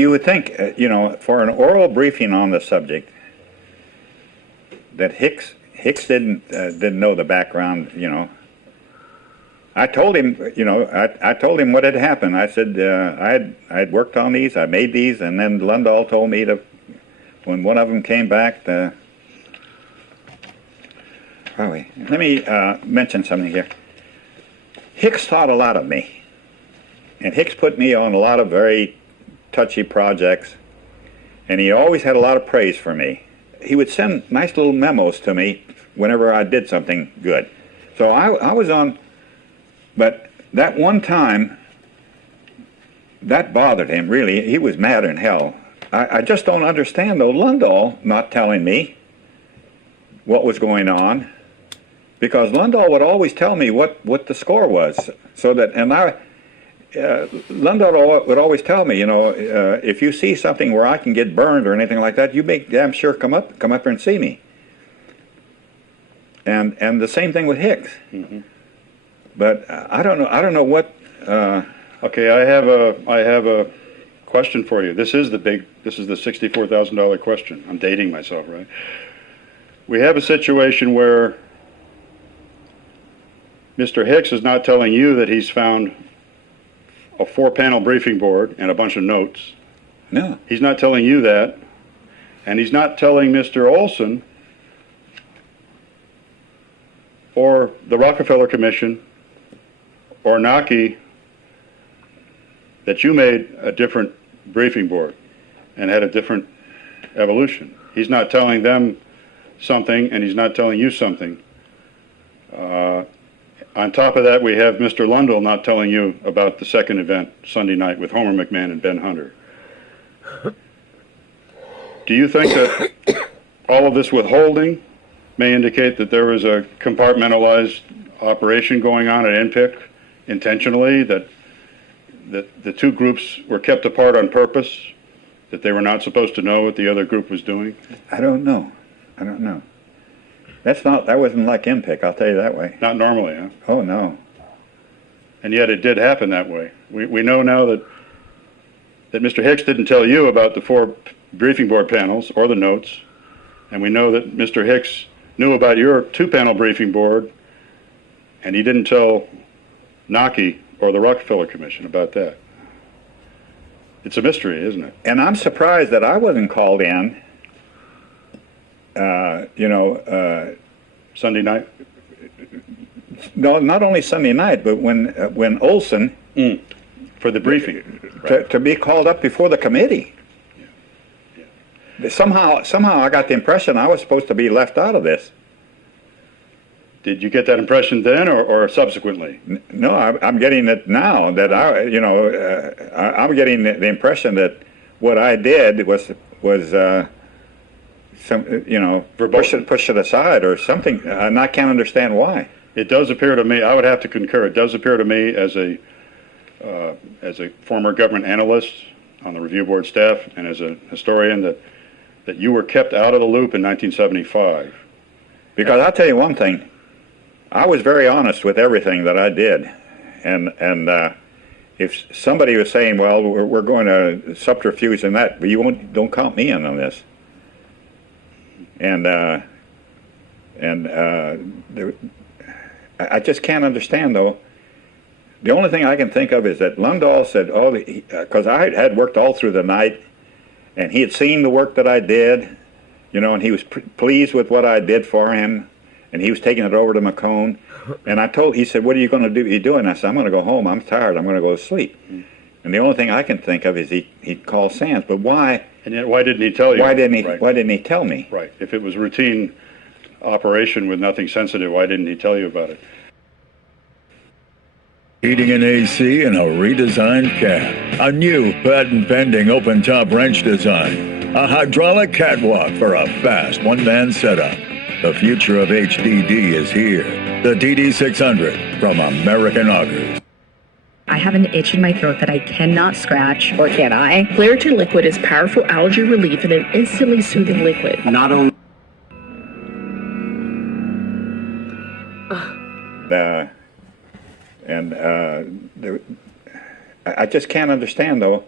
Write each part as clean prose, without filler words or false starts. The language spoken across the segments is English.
you would think, for an oral briefing on the subject, that Hicks didn't know the background. I told him, I told him what had happened. I said I had worked on these, I made these, and then Lundahl told me to, when one of them came back, let me mention something here. Hicks thought a lot of me, and Hicks put me on a lot of very touchy projects, and he always had a lot of praise for me. He would send nice little memos to me whenever I did something good. So I was on, but that one time, that bothered him, really. He was mad in hell. I just don't understand, though, Lundahl not telling me what was going on, because Lundahl would always tell me what the score was, so that, and Lundahl would always tell me, if you see something where I can get burned or anything like that, you make damn sure come up here and see me. And the same thing with Hicks. Mm-hmm. But I don't know what. Okay, I have a question for you. This is the $64,000 question. I'm dating myself, right? We have a situation where Mr. Hicks is not telling you that he's found a 4-panel briefing board and a bunch of notes. No. He's not telling you that. And he's not telling Mr. Olson or the Rockefeller Commission or NACI that you made a different briefing board and had a different evolution. He's not telling them something, and he's not telling you something. On top of that, we have Mr. Lundahl not telling you about the second event Sunday night with Homer McMahon and Ben Hunter. Do you think that all of this withholding may indicate that there was a compartmentalized operation going on at NPIC intentionally, that the two groups were kept apart on purpose, that they were not supposed to know what the other group was doing? I don't know. That wasn't like NPIC, I'll tell you that way. Not normally, huh? Oh, no. And yet it did happen that way. We know now that Mr. Hicks didn't tell you about the 4 briefing board panels or the notes, and we know that Mr. Hicks knew about your 2-panel briefing board, and he didn't tell NACI or the Rockefeller Commission about that. It's a mystery, isn't it? And I'm surprised that I wasn't called in, Sunday night? No, not only Sunday night, but when Olson... For the briefing. To be called up before the committee. Yeah. Somehow I got the impression I was supposed to be left out of this. Did you get that impression then, or subsequently? No, I'm getting it now. That I'm getting the impression that what I did was push it aside or something, and I can't understand why. It does appear to me, I would have to concur, it does appear to me as a former government analyst on the review board staff and as a historian that you were kept out of the loop in 1975. Because I'll tell you one thing, I was very honest with everything that I did, and if somebody was saying, well, we're going to subterfuge in that, but don't count me in on this. I just can't understand, though. The only thing I can think of is that Lundahl said, because I had worked all through the night, and he had seen the work that I did, and he was pleased with what I did for him, and he was taking it over to McCone. And he said, what are you going to do? You doing? I said, I'm going to go home. I'm tired. I'm going to go to sleep. And the only thing I can think of is he'd call Sands. But why? And yet, why didn't he tell you? Why didn't he tell me? Right. If it was routine operation with nothing sensitive, why didn't he tell you about it? Heating and AC in a redesigned cab. A new patent-pending open-top wrench design. A hydraulic catwalk for a fast one-man setup. The future of HDD is here. The DD600 from American Augers. I have an itch in my throat that I cannot scratch, or can I? Claritin Liquid is powerful allergy relief in an instantly soothing liquid. Not only... I just can't understand, though,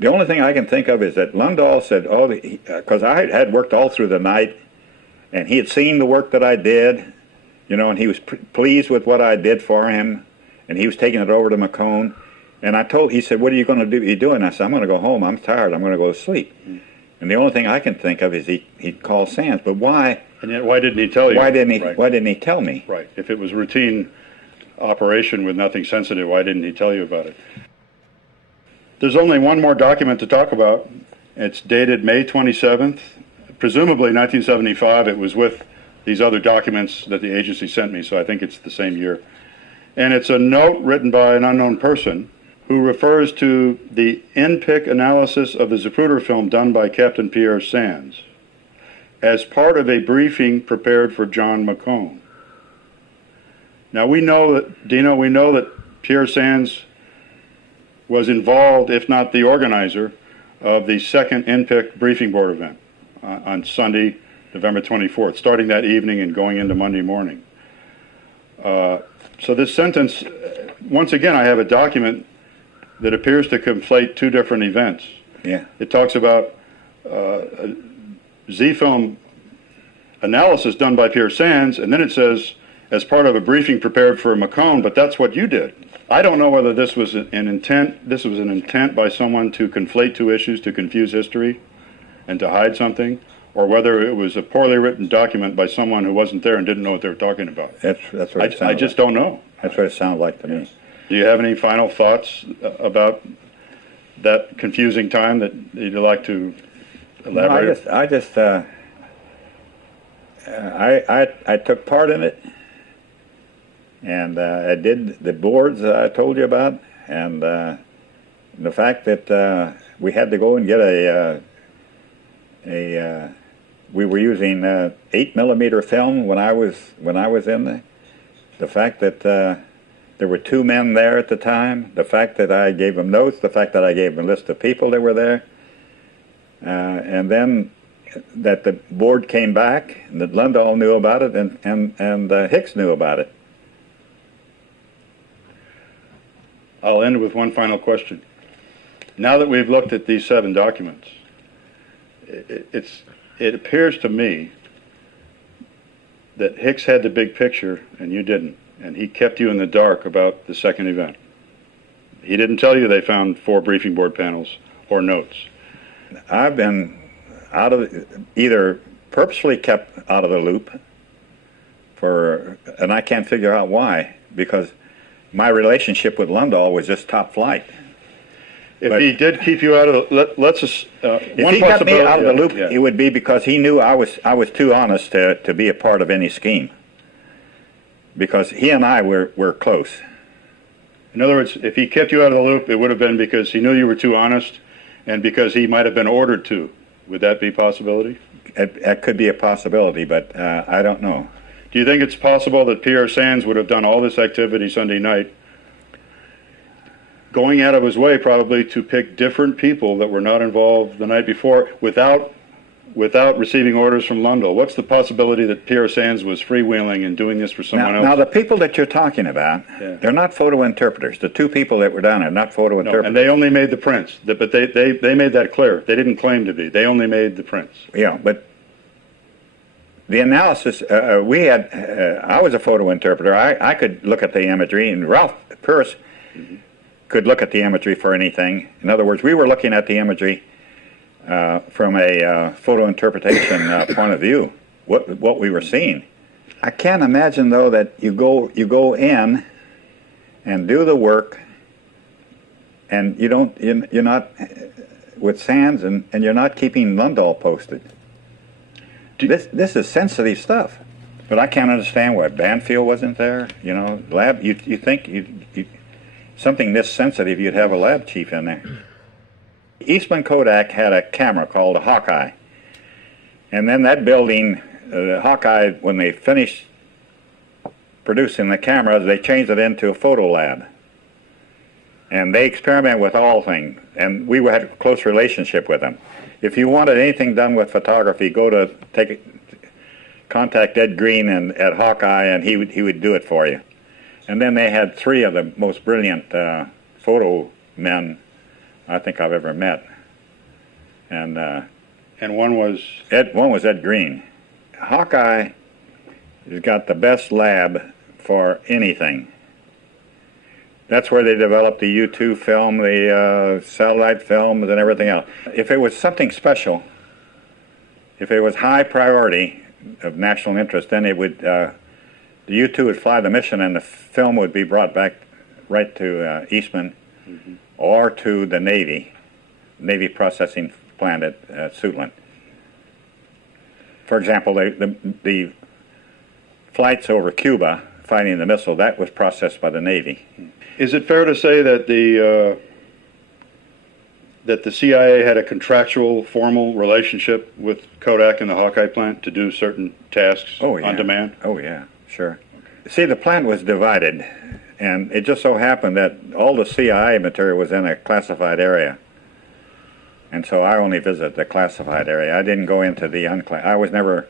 The only thing I can think of is that Lundahl said, "Oh, because I had worked all through the night, and he had seen the work that I did, you know, and he was pleased with what I did for him, and he was taking it over to McCone." And he said, "What are you going to do? You doing?" I said, "I'm going to go home. I'm tired. I'm going to go to sleep." And the only thing I can think of is he called Sands. But why? And yet, why didn't he tell you? Why didn't he? Right. Why didn't he tell me? Right. If it was routine operation with nothing sensitive, why didn't he tell you about it? There's only one more document to talk about. It's dated May 27th, presumably 1975. It was with these other documents that the agency sent me, so I think it's the same year. And it's a note written by an unknown person who refers to the in-pick analysis of the Zapruder film done by Captain Pierre Sands as part of a briefing prepared for John McCone. Now we know that, Dino, we know that Pierre Sands was involved, if not the organizer, of the second in-pick briefing board event on Sunday, November 24th, starting that evening and going into Monday morning. So this sentence, once again, I have a document that appears to conflate two different events. Yeah. It talks about Z-film analysis done by Pierre Sands, and then it says, as part of a briefing prepared for McCone, but that's what you did. I don't know whether this was an intent by someone to conflate two issues, to confuse history and to hide something, or whether it was a poorly written document by someone who wasn't there and didn't know what they were talking about. That's what it sounded I just don't know. That's what it sounded like to me. Do you have any final thoughts about that confusing time that you'd like to elaborate? No, I took part in it, and I did the boards that I told you about, and the fact that we had to go and get we were using 8mm film when I was in there. The fact that there were two men there at the time, the fact that I gave them notes, the fact that I gave them a list of people that were there, and then that the board came back, and that Lundahl knew about it, and Hicks knew about it. I'll end with one final question. Now that we've looked at these 7 documents, it appears to me that Hicks had the big picture and you didn't, and he kept you in the dark about the second event. He didn't tell you they found 4 briefing board panels or notes. I've been either purposely kept out of the loop and I can't figure out why, because my relationship with Lundahl was just top flight. If he did keep you out of let's just if he got me out of the loop, it would be because he knew I was too honest to be a part of any scheme. Because he and I were close. In other words, if he kept you out of the loop, it would have been because he knew you were too honest, and because he might have been ordered to. Would that be a possibility? It could be a possibility, but I don't know. Do you think it's possible that Pierre Sands would have done all this activity Sunday night, going out of his way probably to pick different people that were not involved the night before without receiving orders from Lundahl? What's the possibility that Pierre Sands was freewheeling and doing this for someone else? Now, the people that you're talking about, they're not photo interpreters. The 2 people that were down there are not photo interpreters. And they only made the prints, but they made that clear. They didn't claim to be. They only made the prints. Yeah, but the analysis, I was a photo interpreter. I could look at the imagery, and Ralph Pierce could look at the imagery for anything. In other words, we were looking at the imagery from a photo interpretation point of view, what we were seeing. I can't imagine though that you go in and do the work, and you're not with Sands, and you're not keeping Lundahl posted. This is sensitive stuff, but I can't understand why Banfield wasn't there. You know, lab. You think something this sensitive, you'd have a lab chief in there. Eastman Kodak had a camera called a Hawkeye. And then that building, Hawkeye, when they finished producing the cameras, they changed it into a photo lab. And they experiment with all things. And we had a close relationship with them. If you wanted anything done with photography, contact Ed Green at Hawkeye, and he would do it for you. And then they had 3 of the most brilliant photo men I think I've ever met. and one was one was Ed Green. Hawkeye has got the best lab for anything. That's where they developed the U-2 film, the satellite films, and everything else. If it was something special, if it was high priority of national interest, then it would the U-2 would fly the mission, and the film would be brought back right to Eastman or to the Navy processing plant at Suitland. For example, the flights over Cuba fighting the missile, that was processed by the Navy. Is it fair to say that the CIA had a contractual, formal relationship with Kodak and the Hawkeye plant to do certain tasks on demand? Oh, yeah, sure. See, the plant was divided, and it just so happened that all the CIA material was in a classified area. And so I only visited the classified area. I didn't go into the unclassified.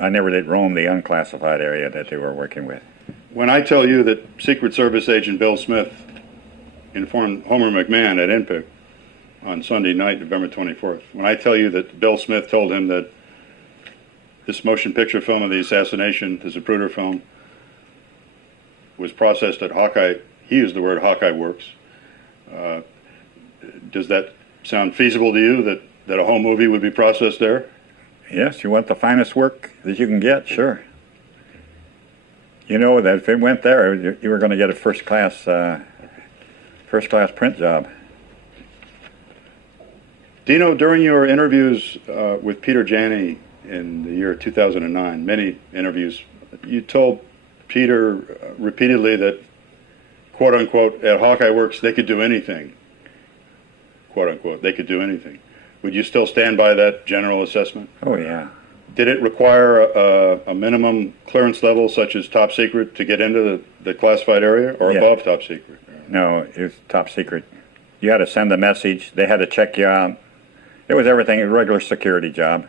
I never did roam the unclassified area that they were working with. When I tell you that Secret Service agent Bill Smith informed Homer McMahon at INPIC on Sunday night, November 24th, when I tell you that Bill Smith told him that this motion picture film of the assassination, the Zapruder film, was processed at Hawkeye, he used the word Hawkeye Works. Does that sound feasible to you, that a whole movie would be processed there? Yes, you want the finest work that you can get, sure. You know that if it went there, you were going to get a first class print job. Dino, during your interviews with Peter Janney in the year 2009, many interviews, you told Peter repeatedly that, quote unquote, at Hawkeye Works they could do anything. Quote unquote, they could do anything. Would you still stand by that general assessment? Oh, yeah. Did it require a minimum clearance level, such as top secret, to get into the classified area, or above top secret? No, it was top secret. You had to send the message. They had to check you out. It was everything, a regular security job.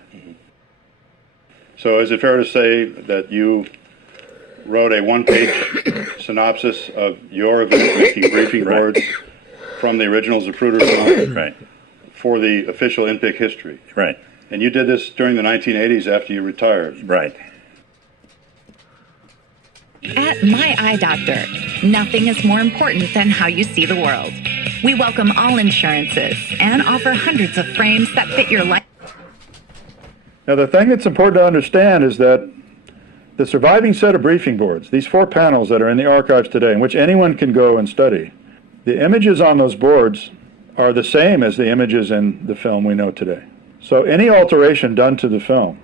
So is it fair to say that you wrote a one-page synopsis of your event making briefing boards from the original Zapruder film for the official INPIC history? Right. And you did this during the 1980s after you retired. Right. At My Eye Doctor, nothing is more important than how you see the world. We welcome all insurances and offer hundreds of frames that fit your life. Now, the thing that's important to understand is that the surviving set of briefing boards, these 4 panels that are in the archives today, in which anyone can go and study, the images on those boards are the same as the images in the film we know today. So any alteration done to the film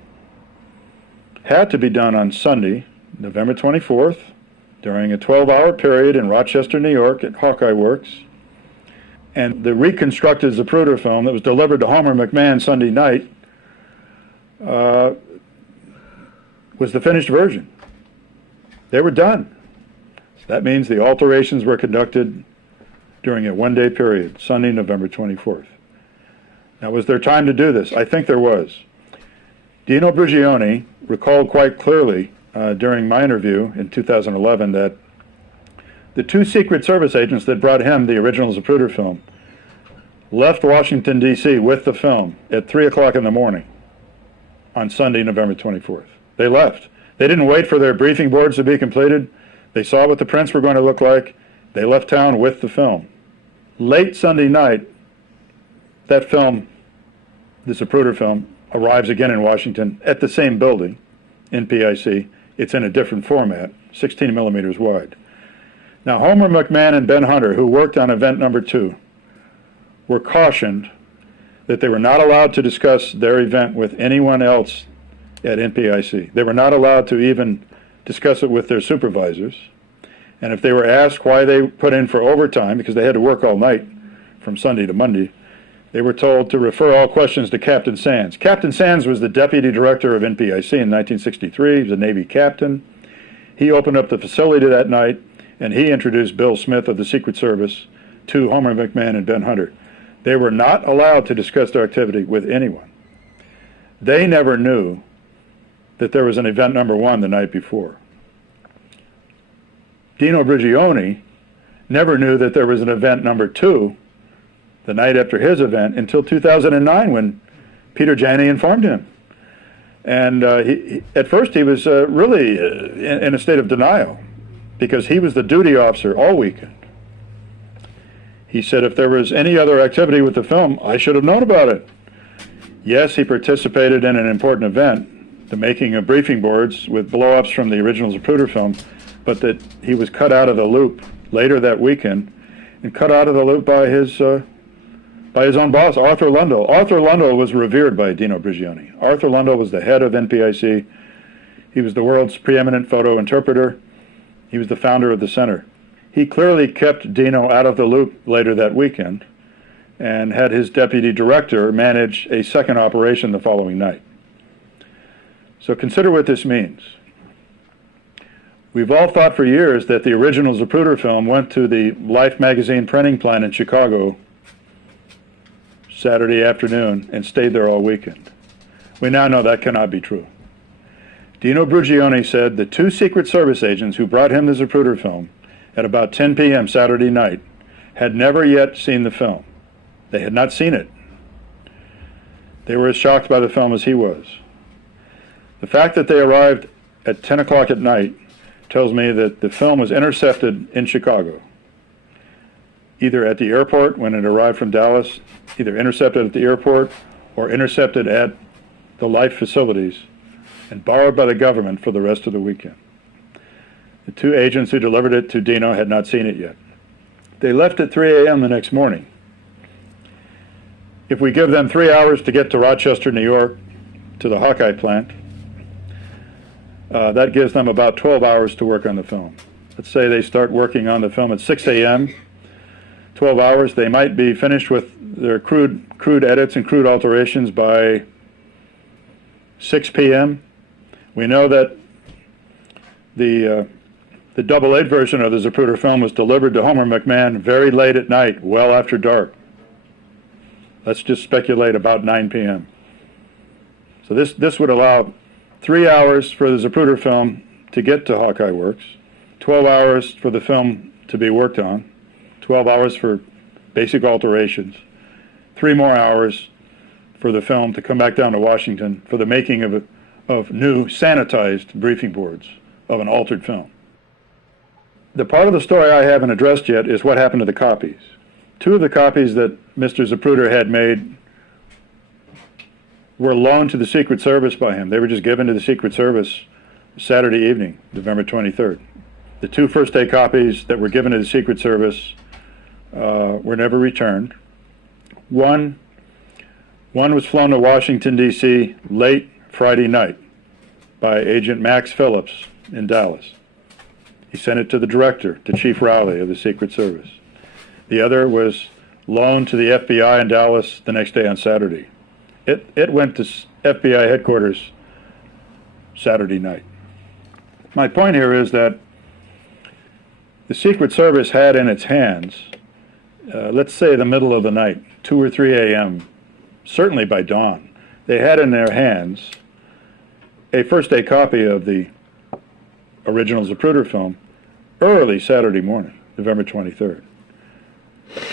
had to be done on Sunday, November 24th, during a 12-hour period in Rochester, New York at Hawkeye Works. And the reconstructed Zapruder film that was delivered to Homer McMahon Sunday night was the finished version. They were done. That means the alterations were conducted during a one-day period, Sunday, November 24th. Now, was there time to do this? I think there was. Dino Brugione recalled quite clearly during my interview in 2011 that the 2 Secret Service agents that brought him the original Zapruder film left Washington, D.C. with the film at 3 o'clock in the morning on Sunday, November 24th. They left. They didn't wait for their briefing boards to be completed. They saw what the prints were going to look like. They left town with the film. Late Sunday night, that film, the Zapruder film, arrives again in Washington at the same building, NPIC. It's in a different format, 16 millimeters wide. Now, Homer McMahon and Ben Hunter, who worked on event number 2, were cautioned that they were not allowed to discuss their event with anyone else at NPIC. They were not allowed to even discuss it with their supervisors. And if they were asked why they put in for overtime, because they had to work all night from Sunday to Monday, they were told to refer all questions to Captain Sands. Captain Sands was the deputy director of NPIC in 1963. He was a Navy captain. He opened up the facility that night, and he introduced Bill Smith of the Secret Service to Homer McMahon and Ben Hunter. They were not allowed to discuss their activity with anyone. They never knew that there was an event number 1 the night before. Dino Brugione never knew that there was an event number 2 the night after his event until 2009 when Peter Janney informed him. And at first he was really in a state of denial because he was the duty officer all weekend. He said if there was any other activity with the film, I should have known about it. Yes, he participated in an important event, the making of briefing boards with blow-ups from the original Zapruder film, but that he was cut out of the loop later that weekend, and cut out of the loop by his own boss, Arthur Lundell. Arthur Lundell was revered by Dino Brugione. Arthur Lundell was the head of NPIC. He was the world's preeminent photo interpreter. He was the founder of the center. He clearly kept Dino out of the loop later that weekend and had his deputy director manage a second operation the following night. So consider what this means. We've all thought for years that the original Zapruder film went to the Life magazine printing plant in Chicago Saturday afternoon and stayed there all weekend. We now know that cannot be true. Dino Brugione said the two Secret Service agents who brought him the Zapruder film at about 10 p.m. Saturday night had never yet seen the film. They had not seen it. They were as shocked by the film as he was. The fact that they arrived at 10 o'clock at night tells me that the film was intercepted in Chicago, either at the airport when it arrived from Dallas, either intercepted at the airport or intercepted at the Life facilities and borrowed by the government for the rest of the weekend. The two agents who delivered it to Dino had not seen it yet. They left at 3 a.m. the next morning. If we give them 3 hours to get to Rochester, New York, to the Hawkeye plant, that gives them about 12 hours to work on the film. Let's say they start working on the film at 6 a.m., 12 hours. They might be finished with their crude edits and crude alterations by 6 p.m. We know that the double 8 version of the Zapruder film was delivered to Homer McMahon very late at night, well after dark. Let's just speculate about 9 p.m. So this would allow 3 hours for the Zapruder film to get to Hawkeye Works, 12 hours for the film to be worked on, 12 hours for basic alterations, 3 more hours for the film to come back down to Washington for the making of new sanitized briefing boards of an altered film. The part of the story I haven't addressed yet is what happened to the copies. 2 of the copies that Mr. Zapruder had made were loaned to the Secret Service by him. They were just given to the Secret Service Saturday evening, November 23rd. The 2 first-day copies that were given to the Secret Service were never returned. One was flown to Washington, D.C. late Friday night by Agent Max Phillips in Dallas. He sent it to the director, to Chief Rowley of the Secret Service. The other was loaned to the FBI in Dallas the next day on Saturday. It went to FBI headquarters Saturday night. My point here is that the Secret Service had in its hands, let's say the middle of the night, 2 or 3 a.m., certainly by dawn, they had in their hands a first-day copy of the original Zapruder film early Saturday morning, November 23rd.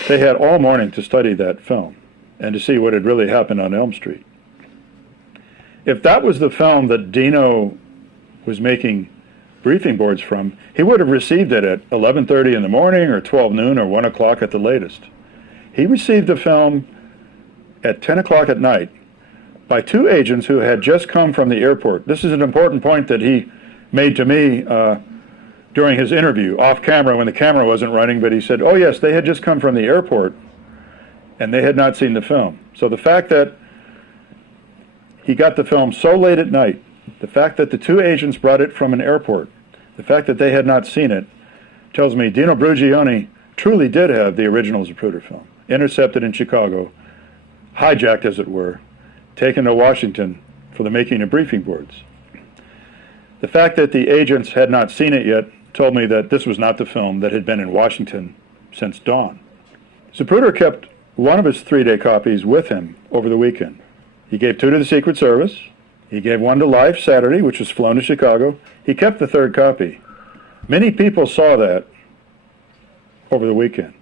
They had all morning to study that film and to see what had really happened on Elm Street. If that was the film that Dino was making briefing boards from, he would have received it at 11:30 in the morning or 12 noon or 1 o'clock at the latest. He received the film at 10 o'clock at night by 2 agents who had just come from the airport. This is an important point that he made to me during his interview, off camera when the camera wasn't running, but he said, oh yes, they had just come from the airport and they had not seen the film. So the fact that he got the film so late at night, the fact that the 2 agents brought it from an airport, the fact that they had not seen it, tells me Dino Brugione truly did have the original Zapruder film, intercepted in Chicago, hijacked as it were, taken to Washington for the making of briefing boards. The fact that the agents had not seen it yet told me that this was not the film that had been in Washington since dawn. Zapruder kept one of his 3-day copies with him over the weekend. He gave 2 to the Secret Service. He gave 1 to Life Saturday, which was flown to Chicago. He kept the 3rd copy. Many people saw that over the weekend.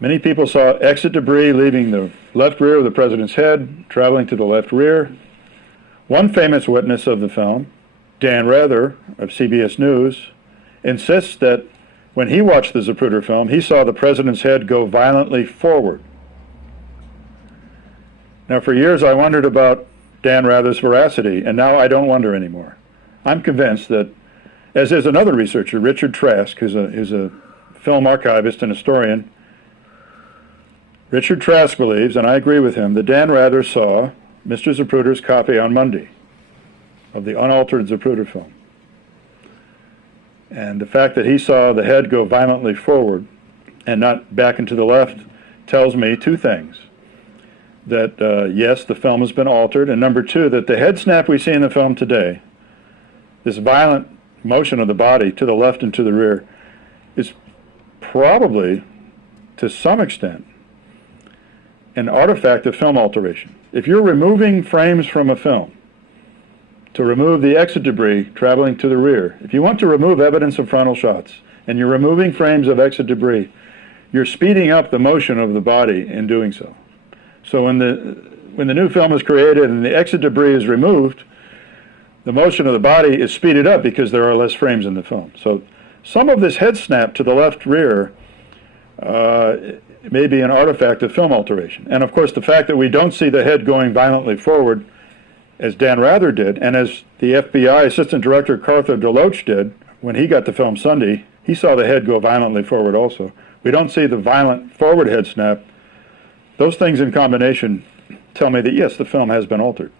Many people saw exit debris leaving the left rear of the president's head, traveling to the left rear. One famous witness of the film, Dan Rather of CBS News, insists that when he watched the Zapruder film, he saw the president's head go violently forward. Now, for years I wondered about Dan Rather's veracity, and now I don't wonder anymore. I'm convinced that, as is another researcher, Richard Trask, who's a film archivist and historian, Richard Trask believes, and I agree with him, that Dan Rather saw Mr. Zapruder's copy on Monday of the unaltered Zapruder film. And the fact that he saw the head go violently forward and not back and to the left tells me two things. That, yes, the film has been altered, and number two, that the head snap we see in the film today, this violent motion of the body to the left and to the rear, is probably, to some extent, an artifact of film alteration. If you're removing frames from a film to remove the exit debris traveling to the rear, if you want to remove evidence of frontal shots and you're removing frames of exit debris, you're speeding up the motion of the body in doing so. So when the new film is created and the exit debris is removed, the motion of the body is speeded up because there are less frames in the film. So some of this head snap to the left rear may be an artifact of film alteration. And of course, the fact that we don't see the head going violently forward, as Dan Rather did, and as the FBI Assistant Director Carther DeLoach did when he got the film Sunday, he saw the head go violently forward also. We don't see the violent forward head snap. Those things in combination tell me that, yes, the film has been altered.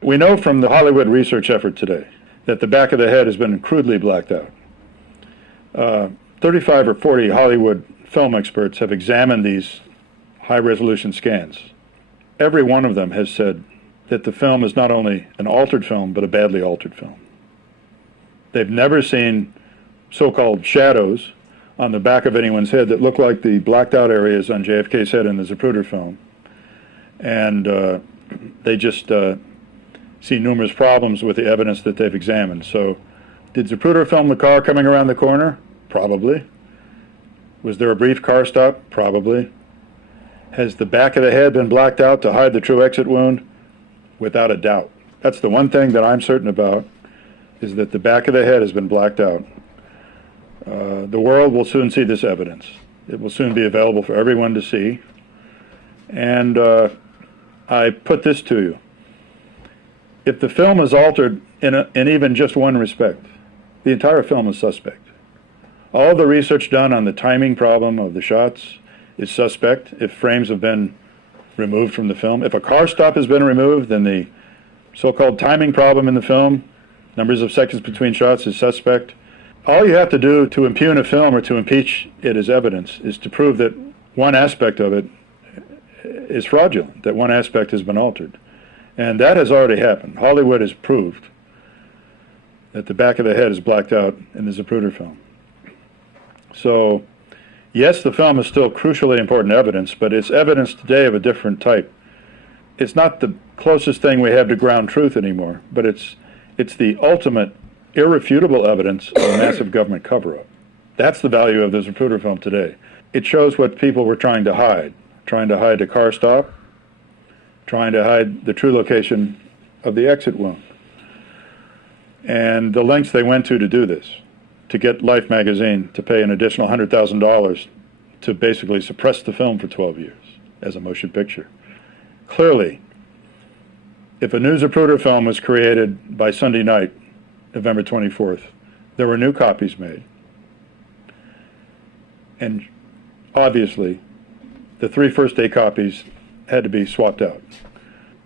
We know from the Hollywood research effort today that the back of the head has been crudely blacked out. 35 or 40 Hollywood film experts have examined these high-resolution scans. Every one of them has said that the film is not only an altered film, but a badly altered film. They've never seen so-called shadows on the back of anyone's head that look like the blacked out areas on JFK's head in the Zapruder film. And they just see numerous problems with the evidence that they've examined. So did Zapruder film the car coming around the corner? Probably. Was there a brief car stop? Probably. Has the back of the head been blacked out to hide the true exit wound? Without a doubt. That's the one thing that I'm certain about, is that the back of the head has been blacked out. The world will soon see this evidence. It will soon be available for everyone to see. And I put this to you. If the film is altered in even just one respect, the entire film is suspect. All the research done on the timing problem of the shots is suspect if frames have been removed from the film. If a car stop has been removed, then the so-called timing problem in the film, numbers of seconds between shots, is suspect. All you have to do to impugn a film or to impeach it as evidence is to prove that one aspect of it is fraudulent, that one aspect has been altered. And that has already happened. Hollywood has proved that the back of the head is blacked out in the Zapruder film. So, yes, the film is still crucially important evidence, but it's evidence today of a different type. It's not the closest thing we have to ground truth anymore, but it's the ultimate irrefutable evidence of a massive government cover-up. That's the value of the Zapruder film today. It shows what people were trying to hide a car stop, trying to hide the true location of the exit wound. And the lengths they went to do this, to get Life magazine to pay an additional $100,000 to basically suppress the film for 12 years as a motion picture. Clearly, if a new Zapruder film was created by Sunday night, November 24th, there were new copies made. And obviously, the 3 first-day copies had to be swapped out.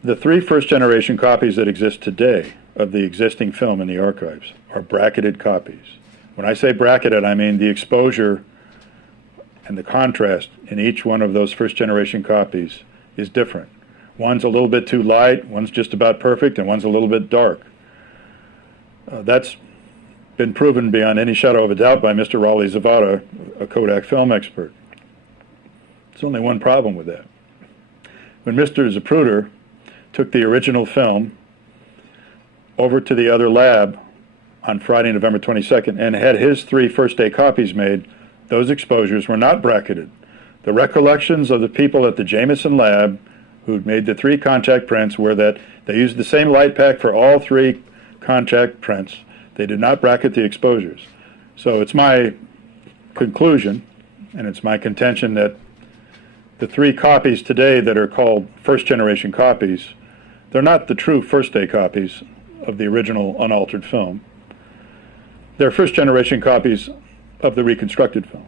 The 3 first-generation copies that exist today of the existing film in the archives are bracketed copies. When I say bracketed, I mean the exposure and the contrast in each one of those first-generation copies is different. One's a little bit too light, one's just about perfect, and one's a little bit dark. That's been proven beyond any shadow of a doubt by Mr. Raleigh Zavada, a Kodak film expert. There's only one problem with that. When Mr. Zapruder took the original film over to the other lab on Friday, November 22nd, and had his 3 first-day copies made, those exposures were not bracketed. The recollections of the people at the Jameson lab who made the 3 contact prints were that they used the same light pack for all 3 contact prints. They did not bracket the exposures. So it's my conclusion, and it's my contention, that the 3 copies today that are called first-generation copies, they're not the true first-day copies of the original unaltered film. They're first-generation copies of the reconstructed film.